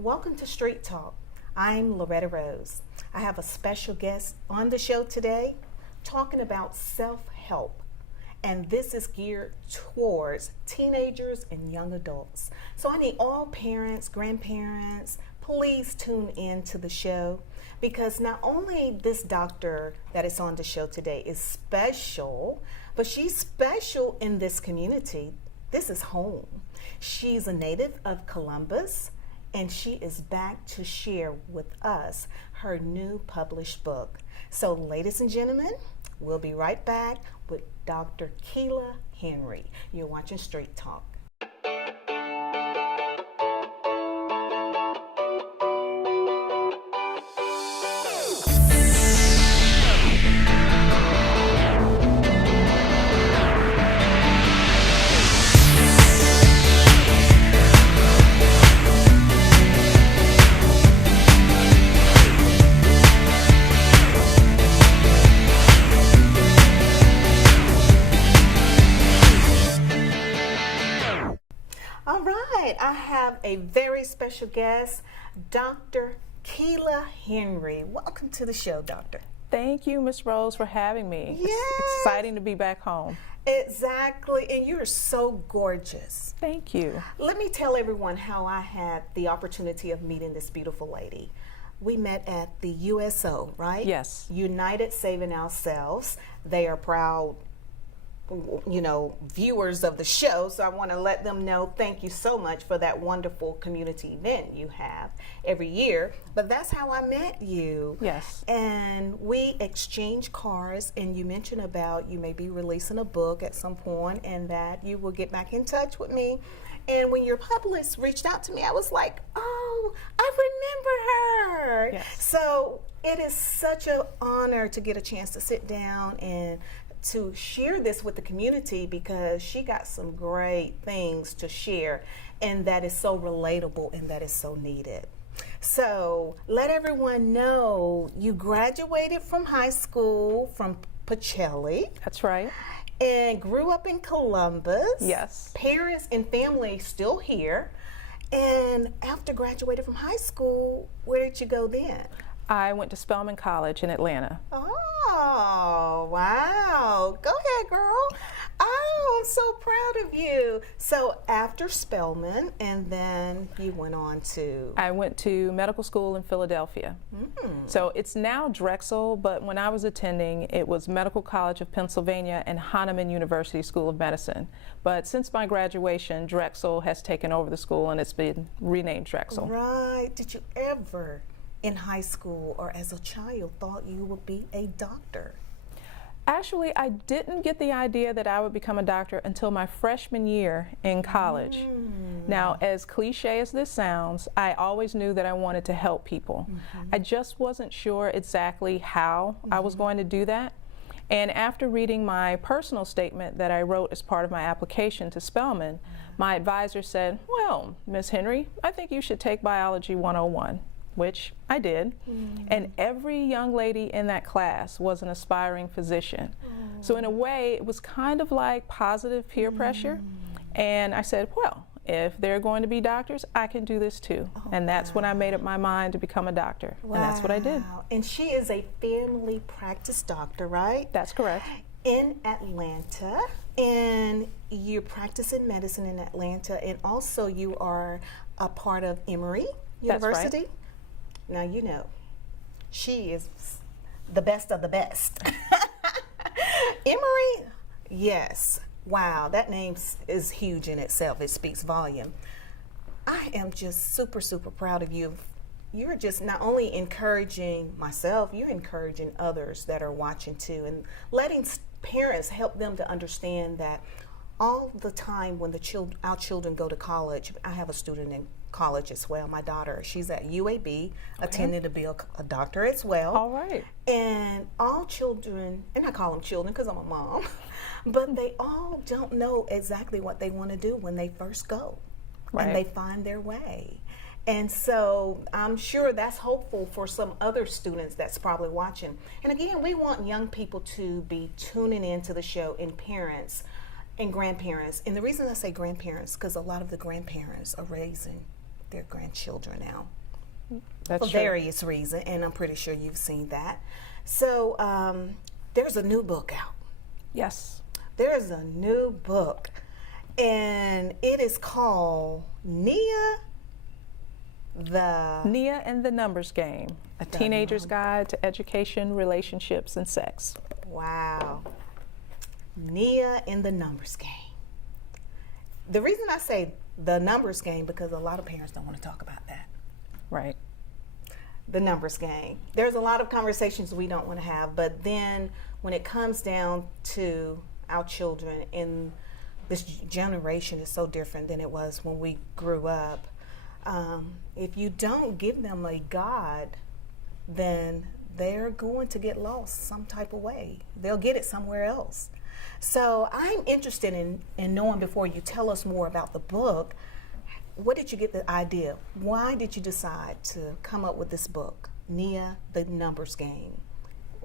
welcome to Street Talk. I'm Loretta Rose. I have a special guest on the show today talking about self-help. And this is geared towards teenagers and young adults. So I need all parents, grandparents, please tune in to the show, because not only this doctor that is on the show today is special, but she's special in this community. This is home. She's a native of Columbus, and she is back to share with us her new published book. So ladies and gentlemen, we'll be right back with Dr. Kela Henry. You're watching Street Talk. All right, I have a very special guest, Dr. Kela Henry. Welcome to the show, Doctor. Thank you, Miss Rose, for having me. Yes. It's exciting to be back home. Exactly, and you're so gorgeous. Thank you. Let me tell everyone how I had the opportunity of meeting this beautiful lady. We met at the USO, right? Yes. United Saving Ourselves. They are proud, viewers of the show, so I want to let them know thank you so much for that wonderful community event you have every year. But that's how I met you. Yes. And we exchanged cards, and you mentioned about you may be releasing a book at some point and that you will get back in touch with me. And when your publicist reached out to me, I was like, oh, I remember her. Yes. So it is such an honor to get a chance to sit down and to share this with the community, because she got some great things to share, and that is so relatable and that is so needed. So let everyone know you graduated from high school from Pacelli That's right. and grew up in Columbus. Yes. Parents and family still here. And after graduating from high school, where did you go then? I went to Spelman College in Atlanta. Oh, wow. Go ahead, girl. Oh, I'm so proud of you. So after Spelman, and then you went on to? I went to medical school in Philadelphia. So it's now Drexel, but when I was attending, it was Medical College of Pennsylvania and Hahnemann University School of Medicine. But since my graduation, Drexel has taken over the school, and it's been renamed Drexel. Right. Did you ever, in high school or as a child, thought you would be a doctor? Actually, I didn't get the idea that I would become a doctor until my freshman year in college. Now, as cliche as this sounds, I always knew that I wanted to help people. I just wasn't sure exactly how I was going to do that. And after reading my personal statement that I wrote as part of my application to Spelman, my advisor said, well, Miss Henry, I think you should take Biology 101. Which I did, and every young lady in that class was an aspiring physician. So in a way, it was kind of like positive peer pressure, and I said, well, if they're going to be doctors, I can do this too. And that's when I made up my mind to become a doctor, and that's what I did. And she is a family practice doctor, right? That's correct. In Atlanta, and you're practicing medicine in Atlanta, and also you are a part of Emory University. That's right. Now, you know, she is the best of the best. Emory, yes. Wow, that name is huge in itself. It speaks volume. I am just super, super proud of you. You're just not only encouraging myself, you're encouraging others that are watching too, and letting parents help them to understand that all the time when our children go to college. I have a student in college as well. My daughter, she's at UAB, attending to be a doctor as well. All right. And all children, and I call them children because I'm a mom, but they all don't know exactly what they want to do when they first go. Right. And they find their way. And so I'm sure that's hopeful for some other students that's probably watching. And again, we want young people to be tuning into the show, and parents and grandparents. And the reason I say grandparents, because a lot of the grandparents are raising their grandchildren now. That's For true. various reasons, and I'm pretty sure you've seen that. So there's a new book out. Yes. There's a new book, and it is called Nia and the Numbers Game, a teenager's guide to education, relationships, and sex. Wow. Nia and the Numbers Game. The reason I say the numbers game, because a lot of parents don't want to talk about that. Right. The numbers game. There's a lot of conversations we don't want to have, but then when it comes down to our children, and this generation is so different than it was when we grew up. If you don't give them a God, then they're going to get lost some type of way. They'll get it somewhere else. So I'm interested in knowing, before you tell us more about the book, what did you get the idea? Why did you decide to come up with this book, Nia, the Numbers Game?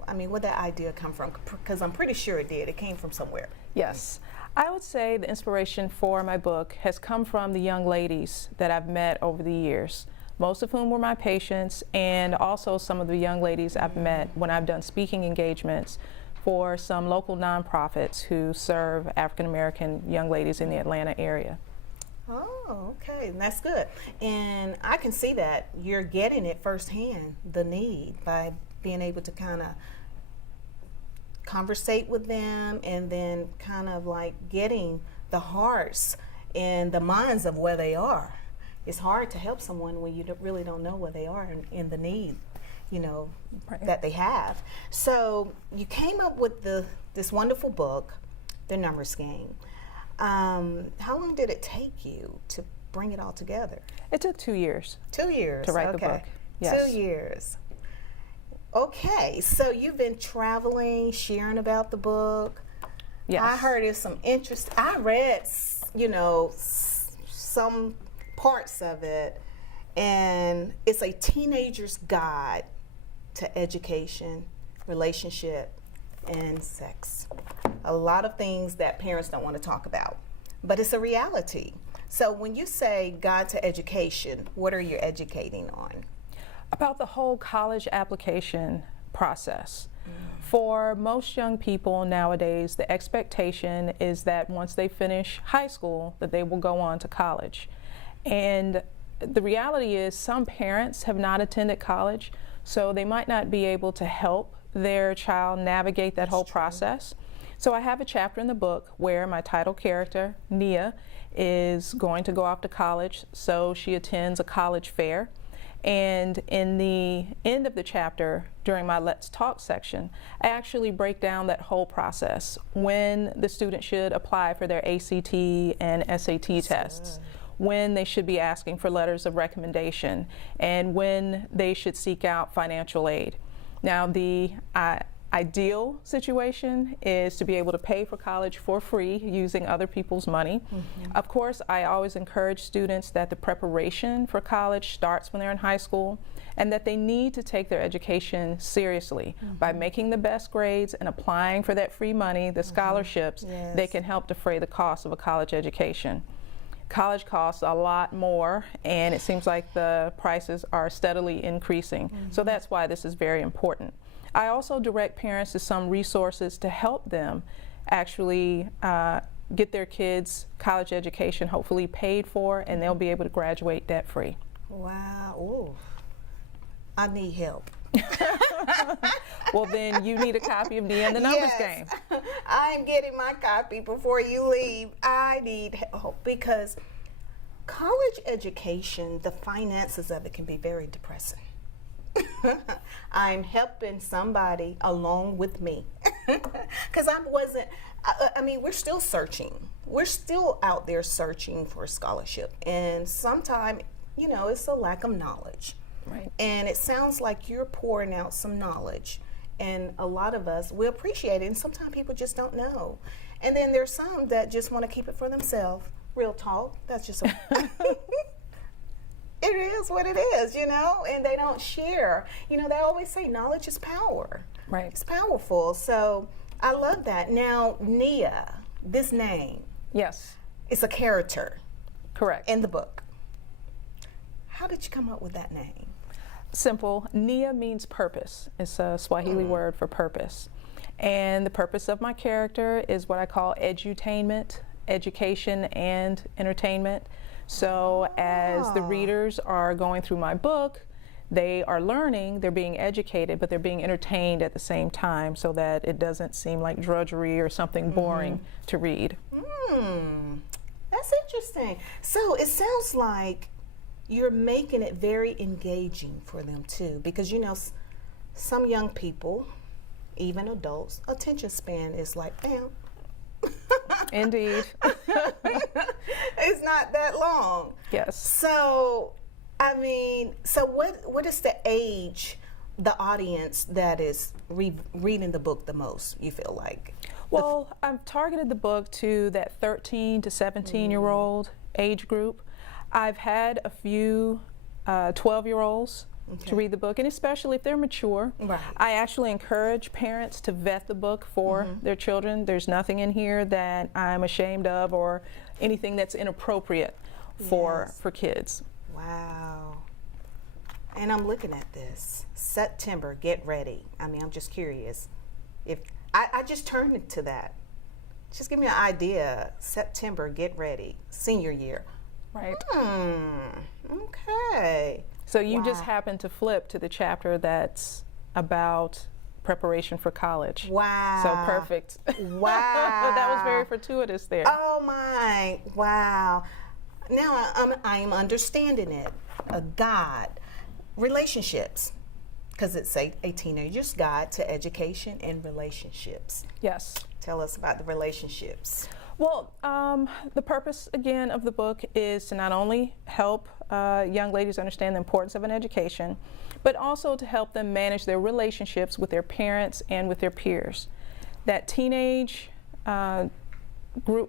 I mean, where'd that idea come from? Because I'm pretty sure it did. It came from somewhere. Yes. I would say the inspiration for my book has come from the young ladies that I've met over the years, most of whom were my patients, and also some of the young ladies I've met when I've done speaking engagements for some local nonprofits who serve African American young ladies in the Atlanta area. Oh, okay, and that's good. And I can see that you're getting it firsthand, the need, by being able to kind of conversate with them, and then kind of like getting the hearts and the minds of where they are. It's hard to help someone when you really don't know where they are in the need, you know, Right. that they have. So you came up with this wonderful book, The Numbers Game. How long did it take you to bring it all together? It took 2 years 2 years. to write the Okay. book. Yes. 2 years. Okay, so you've been traveling, sharing about the book. Yes. I heard there's some interest. I read, you know, some parts of it, and it's a teenager's guide to education, relationship, and sex. A lot of things that parents don't want to talk about, but it's a reality. So when you say guide to education, what are you educating on? About the whole college application process. For most young people nowadays, the expectation is that once they finish high school, that they will go on to college. And the reality is some parents have not attended college, so they might not be able to help their child navigate that whole process. So I have a chapter in the book where my title character, Nia, is going to go off to college, so she attends a college fair. And in the end of the chapter, during my Let's Talk section, I actually break down that whole process, when the student should apply for their ACT and SAT tests, when they should be asking for letters of recommendation, and when they should seek out financial aid. Now, the ideal situation is to be able to pay for college for free using other people's money. Of course, I always encourage students that the preparation for college starts when they're in high school, and that they need to take their education seriously. By making the best grades and applying for that free money, the scholarships, Yes. they can help defray the cost of a college education. College costs a lot more, and it seems like the prices are steadily increasing. So that's why this is very important. I also direct parents to some resources to help them actually get their kids' college education hopefully paid for, and they'll be able to graduate debt-free. Wow. Ooh. I need help. Well, then you need a copy of Nia and the Numbers Game. I'm getting my copy before you leave. I need help, because college education, the finances of it can be very depressing. I'm helping somebody along with me, because I mean, we're still searching. We're still out there searching for a scholarship, and sometimes, you know, it's a lack of knowledge. Right. And it sounds like you're pouring out some knowledge, and a lot of us, we appreciate it, and sometimes people just don't know. And then there's some that just want to keep it for themselves. Real talk, that's just it is what it is, you know, and they don't share. You know, they always say knowledge is power. Right. It's powerful. So I love that. Now, Nia, this name, Yes, it's a character correct. in the book. How did you come up with that name? Simple. Nia means purpose. It's a Swahili word for purpose. And the purpose of my character is what I call edutainment, education and entertainment. So as the readers are going through my book, they are learning, they're being educated, but they're being entertained at the same time so that it doesn't seem like drudgery or something boring to read. That's interesting. So it sounds like you're making it very engaging for them too, because you know, some young people, even adults, attention span is like, bam. Indeed. It's not that long. Yes. So, I mean, so what is the age, the audience that is reading the book the most, you feel like? Well, I've targeted the book to that 13 to 17-year-old age group. I've had a few 12-year-olds to read the book, and especially if they're mature. Right. I actually encourage parents to vet the book for their children. There's nothing in here that I'm ashamed of or anything that's inappropriate for kids. Wow. And I'm looking at this. September, get ready. I mean, I'm just curious. If I just turned it to that. Just give me an idea. September, get ready. Senior year. Right. Okay. So you just happen to flip to the chapter that's about preparation for college. Wow. So perfect. Wow. That was very fortuitous there. Oh my. Wow. Now I'm understanding it. A guide. Relationships. Because it's a teenager's guide to education and relationships. Yes. Tell us about the relationships. Well, the purpose, again, of the book is to not only help young ladies understand the importance of an education, but also to help them manage their relationships with their parents and with their peers. That teenage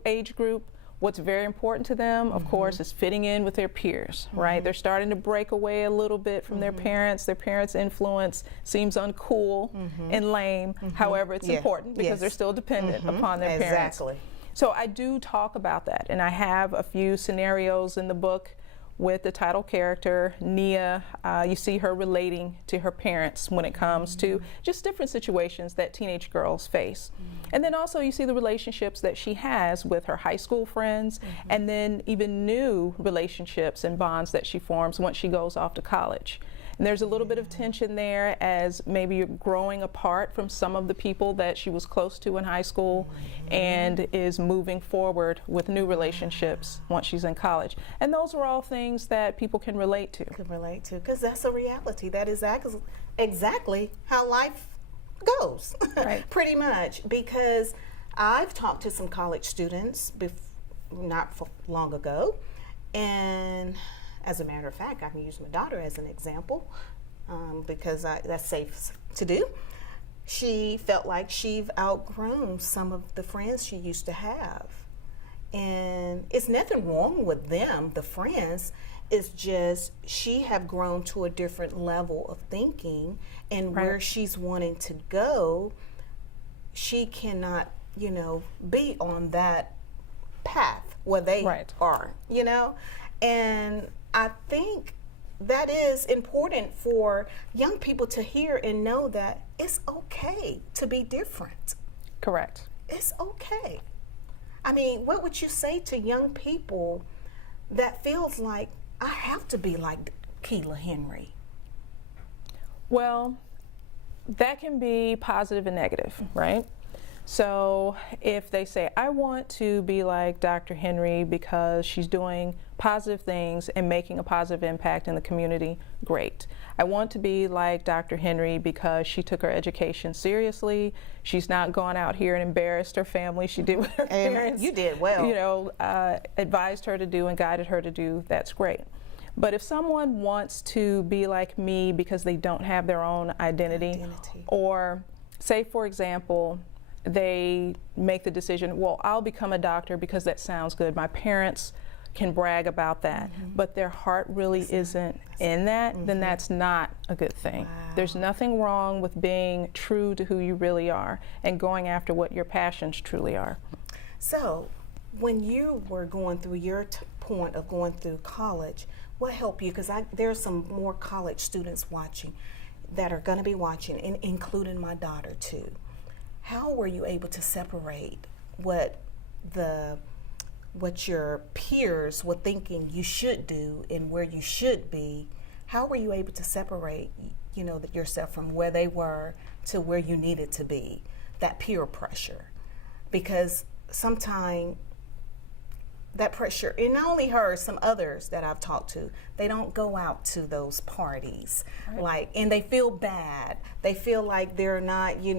age group, what's very important to them, of course, is fitting in with their peers, right? They're starting to break away a little bit from their parents. Their parents' influence seems uncool and lame. However, it's important because they're still dependent upon their parents. Exactly. So I do talk about that, and I have a few scenarios in the book with the title character, Nia. You see her relating to her parents when it comes to just different situations that teenage girls face. And then also you see the relationships that she has with her high school friends, and then even new relationships and bonds that she forms once she goes off to college. And there's a little bit of tension there as maybe you're growing apart from some of the people that she was close to in high school and is moving forward with new relationships once she's in college. And those are all things that people can relate to. Can relate to, because that's a reality. That is exactly how life goes, Right. pretty much. Because I've talked to some college students not long ago, and as a matter of fact, I can use my daughter as an example because that's safe to do. She felt like she've outgrown some of the friends she used to have. And it's nothing wrong with them, the friends. It's just she have grown to a different level of thinking, and where she's wanting to go, she cannot, be on that path where they are, And I think that is important for young people to hear and know that it's okay to be different. Correct. It's okay. I mean, what would you say to young people that feels like I have to be like Kela Henry? Well, that can be positive and negative, right? So if they say, I want to be like Dr. Henry because she's doing positive things and making a positive impact in the community, great. I want to be like Dr. Henry because she took her education seriously. She's not gone out here and embarrassed her family. She did what her parents, you did well. Advised her to do and guided her to do. That's great. But if someone wants to be like me because they don't have their own identity. Or say, for example, they make the decision, well, I'll become a doctor because that sounds good. My parents can brag about that, but their heart really isn't in that, then that's not a good thing. Wow. There's nothing wrong with being true to who you really are and going after what your passions truly are. So, when you were going through your point of going through college, what helped you? Because there's some more college students watching that are going to be watching, and including my daughter too. How were you able to separate what your peers were thinking you should do and where you should be? How were you able to separate, yourself from where they were to where you needed to be? That peer pressure, because sometimes that pressure, and not only her, some others that I've talked to, they don't go out to those parties, right. And they feel bad. They feel like they're not, in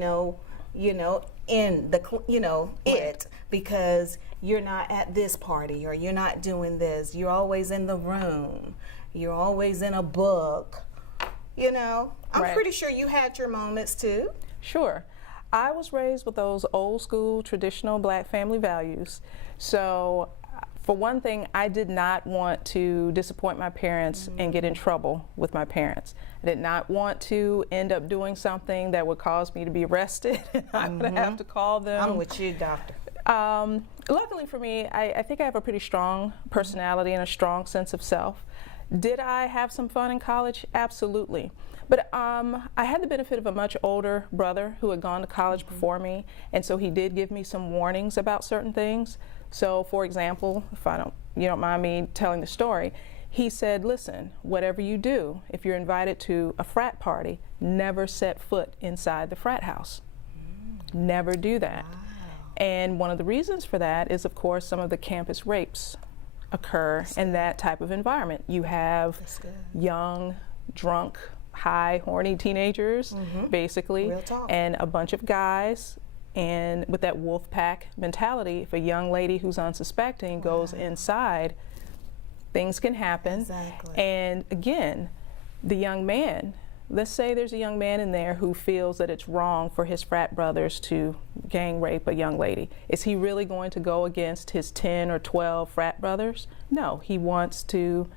the, right. it, because you're not at this party or you're not doing this. You're always in the room. You're always in a book. I'm right. pretty sure you had your moments too. Sure. I was raised with those old school traditional Black family values. So for one thing, I did not want to disappoint my parents and get in trouble with my parents. I did not want to end up doing something that would cause me to be arrested. I would have to call them. I'm with you, doctor. Luckily for me, I think I have a pretty strong personality and a strong sense of self. Did I have some fun in college? Absolutely. But I had the benefit of a much older brother who had gone to college before me, and so he did give me some warnings about certain things. So, for example, if you don't mind me telling the story, he said, listen, whatever you do, if you're invited to a frat party, never set foot inside the frat house. Never do that. Wow. And one of the reasons for that is, of course, some of the campus rapes occur in that type of environment. You have young, drunk, high, horny teenagers, basically, and a bunch of guys. And with that wolf pack mentality, if a young lady who's unsuspecting goes inside, things can happen. Exactly. And again, the young man, let's say there's a young man in there who feels that it's wrong for his frat brothers to gang rape a young lady. Is he really going to go against his 10 or 12 frat brothers? No, he wants to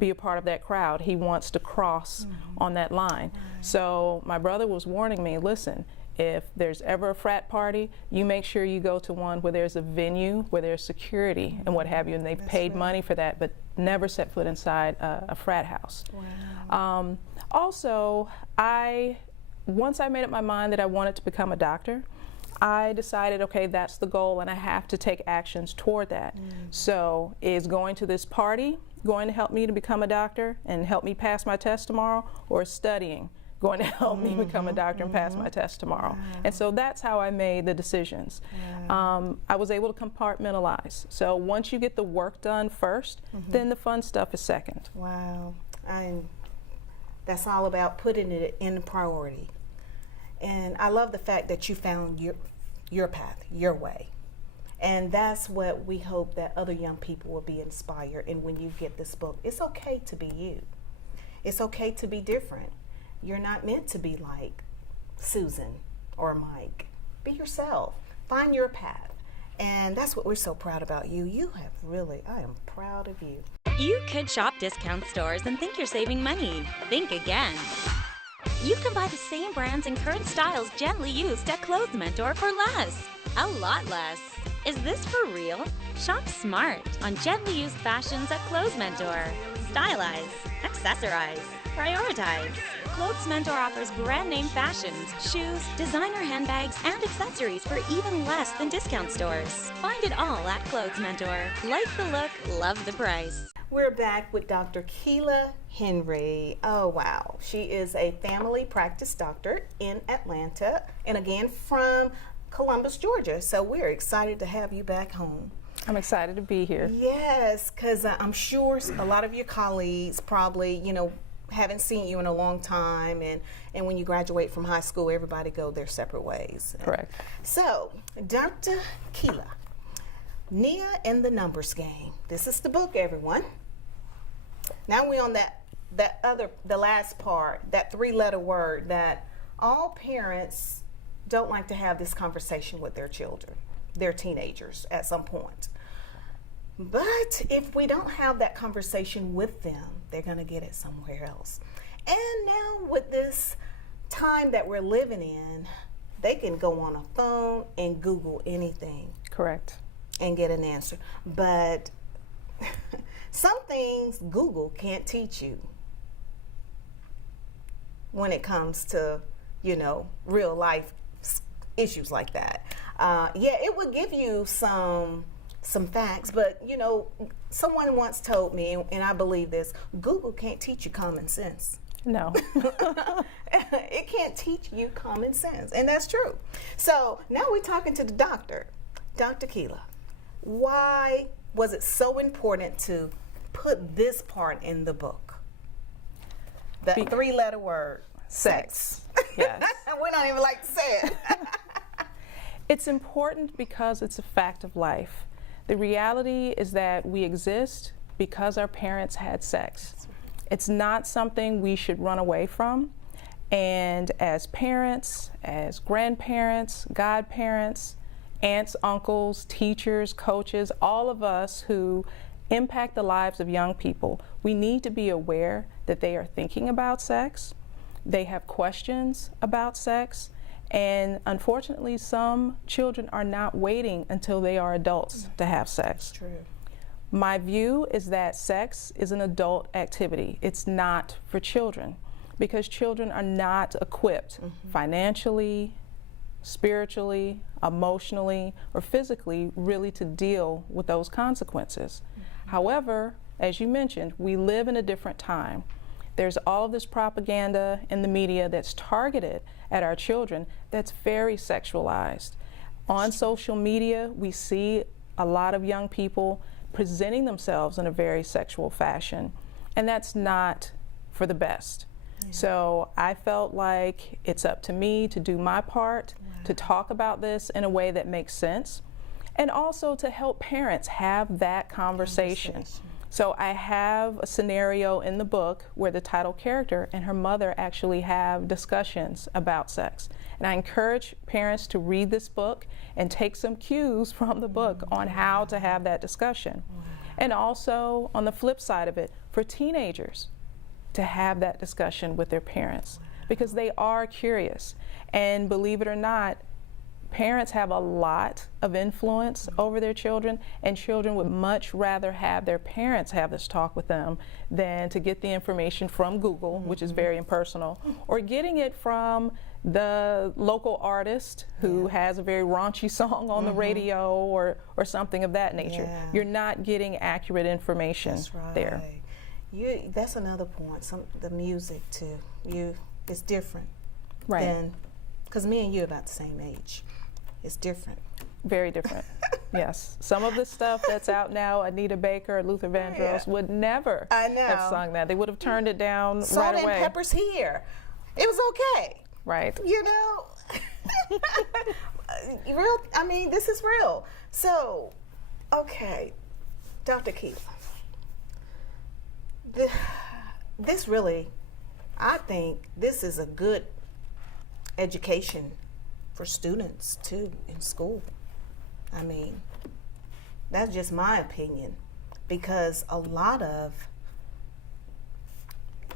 be a part of that crowd. He wants to cross on that line. So my brother was warning me, listen, if there's ever a frat party, you make sure you go to one where there's a venue, where there's security and what have you, and they've paid money for that, but never set foot inside a frat house. Wow. Also, once I made up my mind that I wanted to become a doctor, I decided, okay, that's the goal, and I have to take actions toward that. So is going to this party going to help me to become a doctor and help me pass my test tomorrow, or is studying going to help me become a doctor and pass my test tomorrow? And so that's how I made the decisions. I was able to compartmentalize. So once you get the work done first, then the fun stuff is second. Wow. And that's all about putting it in priority. And I love the fact that you found your path, your way. And that's what we hope that other young people will be inspired. And when you get this book, it's okay to be you. It's okay to be different. You're not meant to be like Susan or Mike. Be yourself. Find your path. And that's what we're so proud about you. I am proud of you. You could shop discount stores and think you're saving money. Think again. You can buy the same brands and current styles gently used at Clothes Mentor for less. A lot less. Is this for real? Shop smart on gently used fashions at Clothes Mentor. Stylize, accessorize, prioritize. Clothes Mentor offers brand name fashions, shoes, designer handbags, and accessories for even less than discount stores. Find it all at Clothes Mentor. Like the look, love the price. We're back with Dr. Kela Henry. Oh, wow. She is a family practice doctor in Atlanta, and again from Columbus, Georgia. So we're excited to have you back home. I'm excited to be here. Yes, because I'm sure a lot of your colleagues probably, haven't seen you in a long time, and when you graduate from high school, everybody go their separate ways. Correct. So, Dr. Kela, Nia and the Numbers Game. This is the book, everyone. Now we're on the last part, that 3-letter word that all parents don't like to have this conversation with their children, their teenagers at some point. But if we don't have that conversation with them, they're going to get it somewhere else. And now with this time that we're living in, they can go on a phone and Google anything. Correct. And get an answer. But Some things Google can't teach you when it comes to, real life issues like that. Yeah, it would give you some facts, but someone once told me, and I believe this, Google can't teach you common sense. No. It can't teach you common sense, and that's true. So now we're talking to the doctor, Dr. Kela. Why was it so important to put this part in the book? The 3-letter word, sex. Yes. We don't even like to say it. It's important because it's a fact of life. The reality is that we exist because our parents had sex. It's not something we should run away from. And as parents, as grandparents, godparents, aunts, uncles, teachers, coaches, all of us who impact the lives of young people, we need to be aware that they are thinking about sex, they have questions about sex, and unfortunately some children are not waiting until they are adults to have sex. True. My view is that sex is an adult activity. It's not for children because children are not equipped financially, spiritually, emotionally, or physically really to deal with those consequences. However, as you mentioned, we live in a different time. There's all of this propaganda in the media that's targeted at our children that's very sexualized. On social media, we see a lot of young people presenting themselves in a very sexual fashion, and that's not for the best. So I felt like it's up to me to do my part, to talk about this in a way that makes sense, and also to help parents have that conversation. So I have a scenario in the book where the title character and her mother actually have discussions about sex. And I encourage parents to read this book and take some cues from the book on how to have that discussion. And also, on the flip side of it, for teenagers to have that discussion with their parents because they are curious. And believe it or not, parents have a lot of influence over their children, and children would much rather have their parents have this talk with them than to get the information from Google, which is very impersonal, or getting it from the local artist who has a very raunchy song on the radio or something of that nature. You're not getting accurate information there. That's another point. The music too. It's different. Right. Because me and you are about the same age. It's different. Very different. Yes. Some of the stuff that's out now, Anita Baker or Luther Vandross would never have sung that. They would have turned it down right away. Salt and Pepper's here. It was okay. Right. Real. I mean, this is real. So, okay, Dr. Kela. This really, I think this is a good education for students too in school. I mean, that's just my opinion, because a lot of,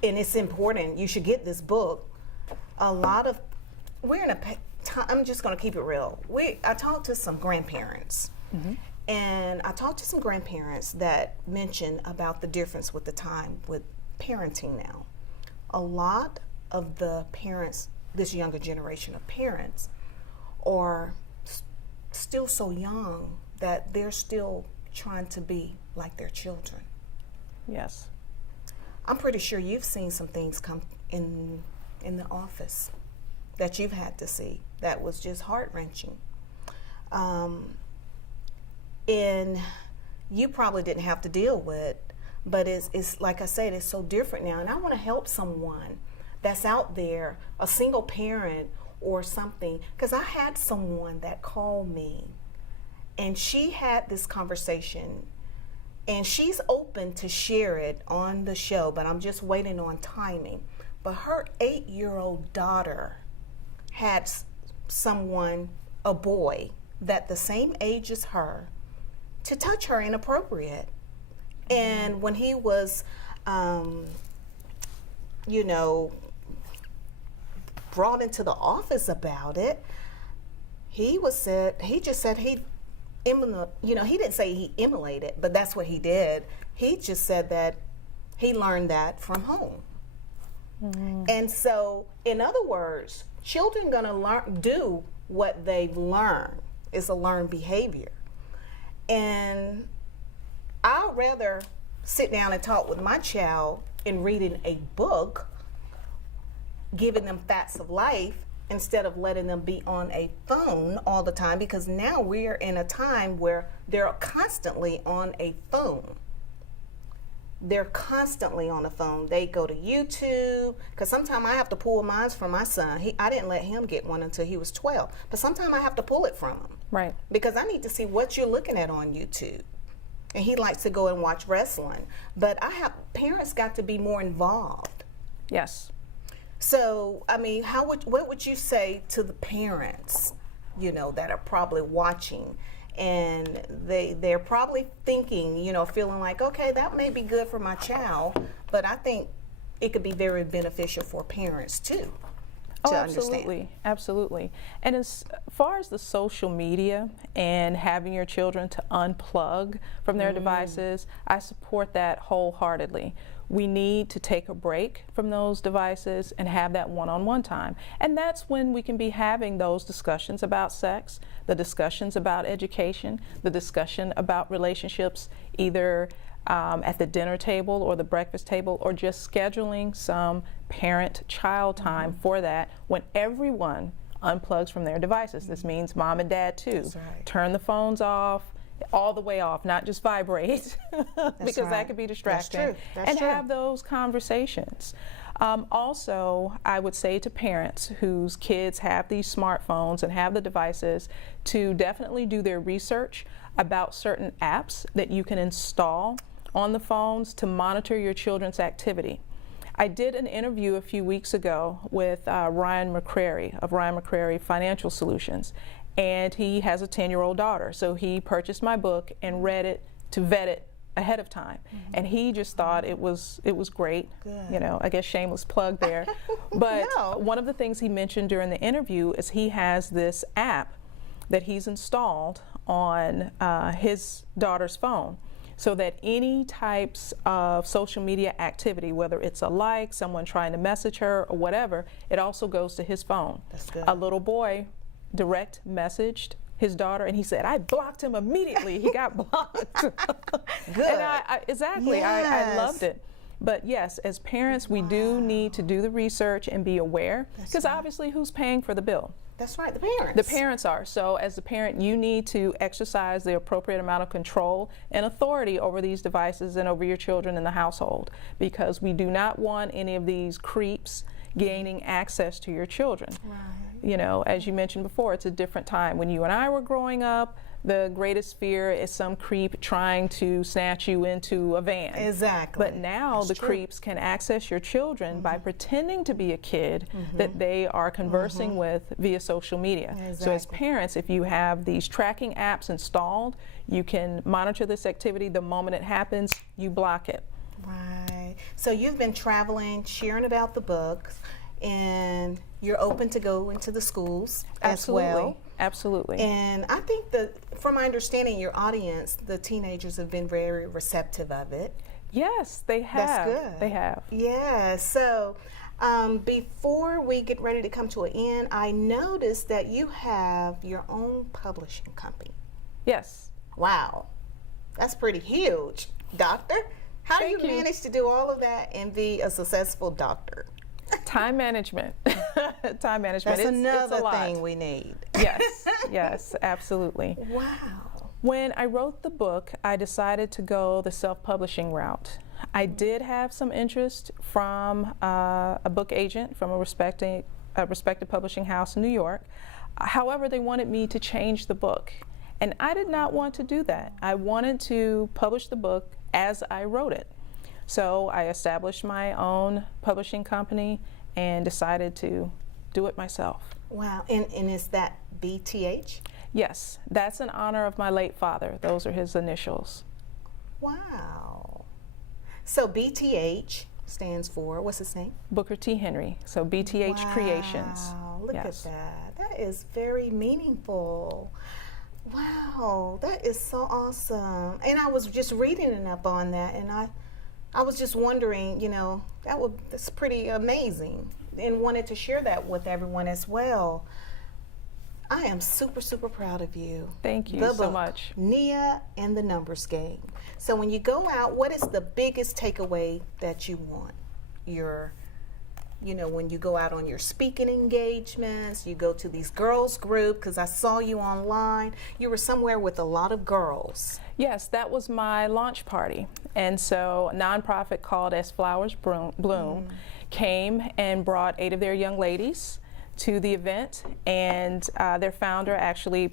and it's important, you should get this book. We're in a time, I'm just going to keep it real. I talked to some grandparents, and I talked to some grandparents that mentioned about the difference with the time with parenting now. A lot of the parents, this younger generation of parents, are still so young that they're still trying to be like their children. Yes. I'm pretty sure you've seen some things come in the office that you've had to see that was just heart-wrenching. And you probably didn't have to deal with, but it's like I said, it's so different now. And I want to help someone that's out there, a single parent or something, because I had someone that called me and she had this conversation, and she's open to share it on the show, but I'm just waiting on timing. But her 8-year-old daughter had someone, a boy, that the same age as her, to touch her inappropriate. And when he was, brought into the office about it, he just said he didn't say he emulated, but that's what he did. he just said that he learned that from home. And so, in other words, children gonna do what they've learned. It's a learned behavior. And I'd rather sit down and talk with my child in reading a book, giving them facts of life, instead of letting them be on a phone all the time, because now we're in a time where they're constantly on a phone. They're constantly on the phone. They go to YouTube, because sometimes I have to pull mine from my son. I didn't let him get one until he was 12, but sometimes I have to pull it from him. Right. Because I need to see what you're looking at on YouTube. And he likes to go and watch wrestling. But parents got to be more involved. Yes. So, I mean, what would you say to the parents, that are probably watching, and they're probably thinking, feeling like, okay, that may be good for my child, but I think it could be very beneficial for parents too. Oh, absolutely, absolutely. And as far as the social media and having your children to unplug from their devices, I support that wholeheartedly. We need to take a break from those devices and have that one-on-one time. And that's when we can be having those discussions about sex, the discussions about education, the discussion about relationships, either at the dinner table or the breakfast table, or just scheduling some parent-child time for that when everyone unplugs from their devices. This means mom and dad too. That's right. Turn the phones off, all the way off, not just vibrate, because right. that could be distracting. That's true. That's and true. have those conversations. Also, I would say to parents whose kids have these smartphones and have the devices to definitely do their research about certain apps that you can install on the phones to monitor your children's activity. I did an interview a few weeks ago with Ryan McCrary of Ryan McCrary Financial Solutions, and he has a 10-year-old daughter. So he purchased my book and read it to vet it ahead of time, and he just thought it was great. Good. I guess shameless plug there. But No. one of the things he mentioned during the interview is he has this app that he's installed on his daughter's phone, so that any types of social media activity, whether it's a like, someone trying to message her or whatever, it also goes to his phone. That's good. A little boy direct messaged his daughter, and he said, I blocked him immediately. He got blocked. Good. And exactly, Yes. I loved it. But yes, as parents, we do need to do the research and be aware, because right. obviously who's paying for the bill? That's right, the parents. The parents are. So as a parent, you need to exercise the appropriate amount of control and authority over these devices and over your children in the household, because we do not want any of these creeps gaining access to your children. Right. As you mentioned before, it's a different time. When you and I were growing up, the greatest fear is some creep trying to snatch you into a van. Exactly. But now That's the true. creeps can access your children by pretending to be a kid that they are conversing with via social media. So as Exactly. parents, if you have these tracking apps installed, you can monitor this activity. The moment it happens, you block it. Right. So you've been traveling, sharing about the books, and you're open to go into the schools as well. Absolutely. And I think from my understanding, your audience, the teenagers have been very receptive of it. Yes, they have. That's good. They have. Yeah. So before we get ready to come to an end, I noticed that you have your own publishing company. Yes. Wow. That's pretty huge, doctor. How Thank do you you. manage to do all of that and be a successful doctor? Time management. Time management. That's it's another a lot. thing we need. Yes, yes, absolutely. Wow. When I wrote the book, I decided to go the self-publishing route. I did have some interest from a book agent from a respected publishing house in New York. However, they wanted me to change the book, and I did not want to do that. I wanted to publish the book as I wrote it. So I established my own publishing company and decided to do it myself. Wow. And is that BTH? Yes, that's in honor of my late father. Those are his initials. Wow. So BTH stands for, what's his name? Booker T. Henry. So BTH Creations. Wow, look Yes. at that. That is very meaningful. Wow, that is so awesome. And I was just reading up on that, and I was just wondering, that's pretty amazing, and wanted to share that with everyone as well. I am super, super proud of you. Thank you The so book, much. Nia and the Numbers Game. So when you go out, what is the biggest takeaway that you want? When you go out on your speaking engagements, you go to these girls group, because I saw you online. You were somewhere with a lot of girls. Yes, that was my launch party. And so a nonprofit called As Flowers Bloom came and brought 8 of their young ladies to the event, and their founder actually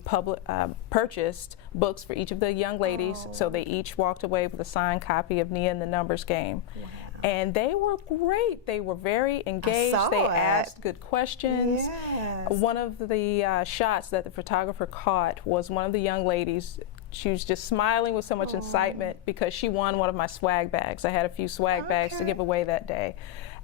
purchased books for each of the young ladies, so they each walked away with a signed copy of Nia and the Numbers Game. Wow. And they were great. They were very engaged. They asked good questions. Yes. One of the shots that the photographer caught was one of the young ladies. She was just smiling with so much excitement because she won one of my swag bags. I had a few swag bags to give away that day.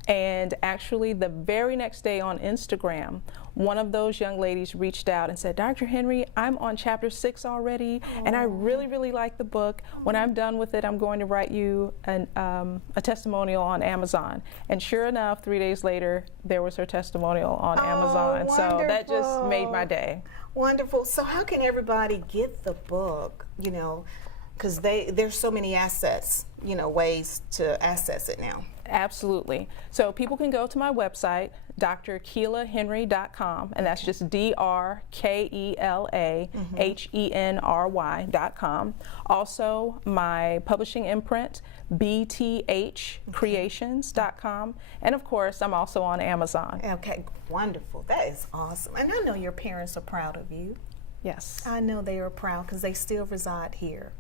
And actually, the very next day on Instagram, one of those young ladies reached out and said, Dr. Henry, I'm on chapter 6 already, and I really, really like the book. When I'm done with it, I'm going to write you a testimonial on Amazon. And sure enough, 3 days later, there was her testimonial on Amazon. Wonderful. So that just made my day. Wonderful. So how can everybody get the book, because there's so many assets, ways to access it now. Absolutely. So people can go to my website, drkelahenry.com, and that's just DRKELAHENRY.com. Also, my publishing imprint, bthcreations.com, and of course, I'm also on Amazon. Okay, wonderful. That is awesome. And I know your parents are proud of you. Yes. I know they are proud because they still reside here.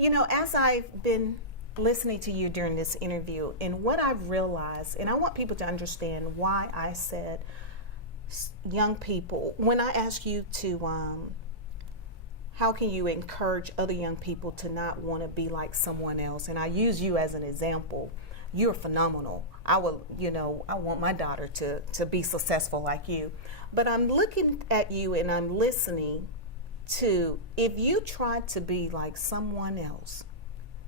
As I've been listening to you during this interview, and what I've realized, and I want people to understand why I said young people, when I ask you to, how can you encourage other young people to not want to be like someone else? And I use you as an example. You're phenomenal. I want my daughter to be successful like you. But I'm looking at you and I'm listening to, if you tried to be like someone else,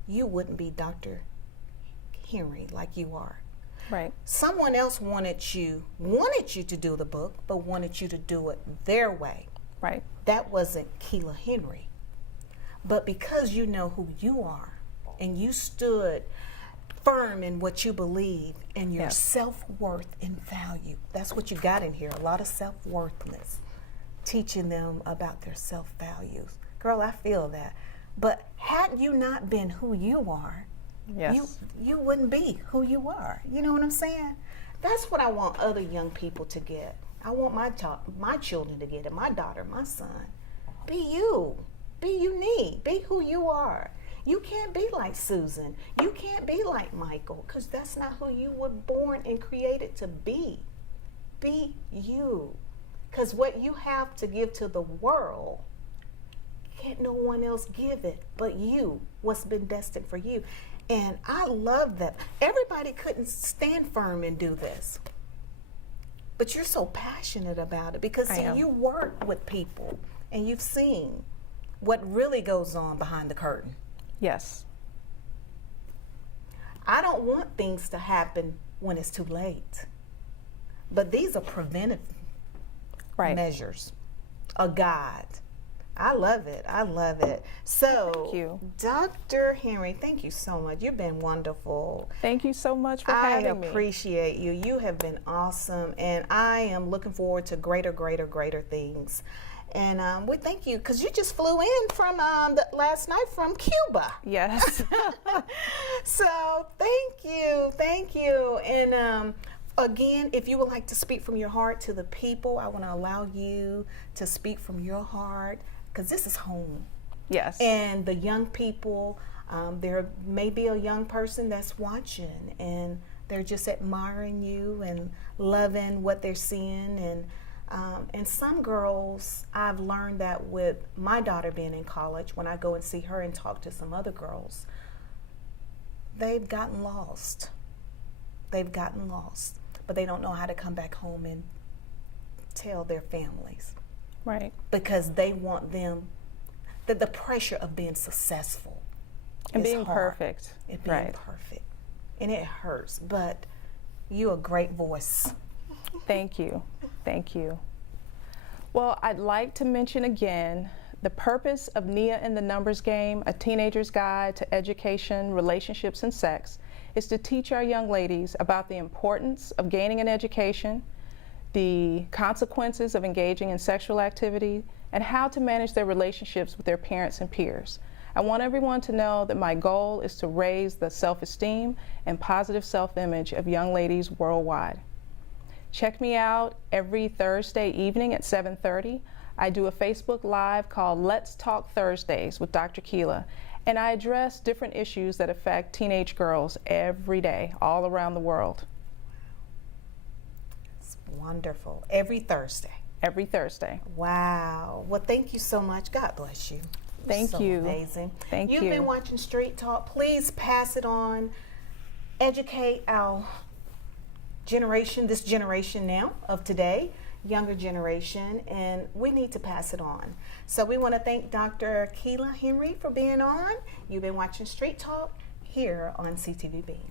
you wouldn't be Dr. Henry like you are. Right. Someone else wanted you to do the book, but wanted you to do it their way. Right. That wasn't Kela Henry. But because you know who you are, and you stood firm in what you believe, and your self-worth and value, that's what you got in here, a lot of self-worthness, teaching them about their self-values. Girl, I feel that. But had you not been who you are, you wouldn't be who you are. You know what I'm saying? That's what I want other young people to get. I want my children to get it, my daughter, my son. Be you. Be unique. Be who you are. You can't be like Susan. You can't be like Michael, because that's not who you were born and created to be. Be you. Because what you have to give to the world, can't no one else give it but you, what's been destined for you. And I love that. Everybody couldn't stand firm and do this. But you're so passionate about it because you work with people and you've seen what really goes on behind the curtain. Yes. I don't want things to happen when it's too late. But these are preventive measures. A guide. I love it. I love it. So, thank you. Dr. Henry, thank you so much. You've been wonderful. Thank you so much for having me. I appreciate you. You have been awesome, and I am looking forward to greater things. And we thank you because you just flew in from last night from Cuba. Yes. So thank you. And again, if you would like to speak from your heart to the people, I want to allow you to speak from your heart because this is home. Yes. And the young people, there may be a young person that's watching and they're just admiring you and loving what they're seeing. And some girls, I've learned that with my daughter being in college, when I go and see her and talk to some other girls, they've gotten lost. But they don't know how to come back home and tell their families. Right. Because they want them the pressure of being successful And is being hard. perfect. It being Right. perfect. And it hurts, but you're a great voice. Thank you. Thank you. Well, I'd like to mention again the purpose of Nia in the Numbers Game, A Teenager's Guide to Education, Relationships, and Sex, is to teach our young ladies about the importance of gaining an education, the consequences of engaging in sexual activity, and how to manage their relationships with their parents and peers. I want everyone to know that my goal is to raise the self-esteem and positive self-image of young ladies worldwide. Check me out every Thursday evening at 7:30. I do a Facebook Live called Let's Talk Thursdays with Dr. Kela, and I address different issues that affect teenage girls every day, all around the world. It's wonderful. Every Thursday. Every Thursday. Wow. Well, thank you so much. God bless you. You're Thank so you. Amazing. Thank You've you. been watching Street Talk. Please pass it on. Educate our generation, this generation now of today, younger generation, and we need to pass it on. So we want to thank Dr. Kela Henry for being on. You've been watching Street Talk here on CTV Bean.